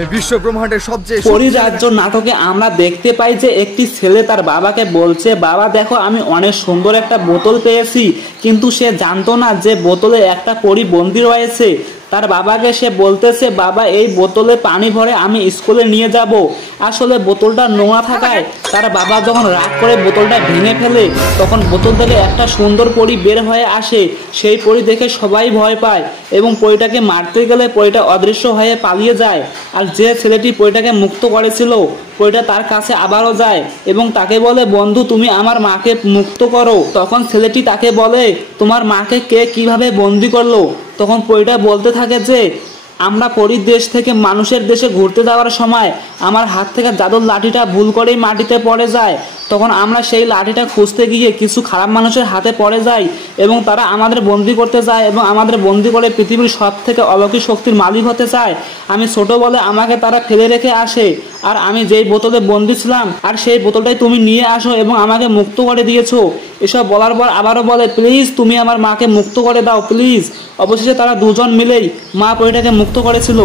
আমি বিশ্ব ব্রহ্মাণ্ডের সবচেয়ে পরিরাজ্য নাটকে আমরা দেখতে পাই যে একটি ছেলে তার বাবাকে বলছে, বাবা দেখো আমি অনেক সুন্দর একটা বোতল পেয়েছি, কিন্তু সে জানতো না যে বোতলে একটা পরী বন্দী রয়েছে। তার বাবাকে সে বলতেছে, বাবা এই বোতলে পানি ভরে আমি স্কুলে নিয়ে যাব। আসলে বোতলটা নোংরা থাকায় তার বাবা যখন রাগ করে বোতলটা ভেঙে ফেলে, তখন বোতল থেকে একটা সুন্দর পরী বের হয়ে আসে। সেই পরী দেখে সবাই ভয় পায় এবং পরীটাকে মারতে গেলে পরীটা অদৃশ্য হয়ে পালিয়ে যায়। আর যে ছেলেটি পরীটাকে মুক্ত করেছিল, পরীটা তার কাছে আবারও যায় এবং তাকে বলে, বন্ধু তুমি আমার মাকে মুক্ত করো। তখন ছেলেটি তাকে বলে, তোমার মাকে কে কিভাবে বন্দি করলো? তখন পরীটা বলতে থাকে যে, আমরা পরীর দেশ থেকে মানুষের দেশে ঘুরতে যাওয়ার সময় আমার হাত থেকে জাদুর লাঠিটা ভুল করেই মাটিতে পড়ে যায়। তখন আমরা সেই লাঠিটা খুঁজতে গিয়ে কিছু খারাপ মানুষের হাতে পড়ে যাই এবং তারা আমাদের বন্দি করতে চায় এবং আমাদের বন্দি করে পৃথিবীর সব থেকে অলৌকিক শক্তির মালিক হতে চায়। আমি ছোট বলে আমাকে তারা ফেলে রেখে আসে, আর আমি যেই বোতলে বন্দি ছিলাম আর সেই বোতলটাই তুমি নিয়ে আসো এবং আমাকে মুক্ত করে দিয়েছো। এসব বলার পর আবারও বলে, প্লিজ তুমি আমার মাকে মুক্ত করে দাও প্লিজ। অবশেষে তারা দুজন মিলেই মা পরীটাকে মুক্ত করেছিল।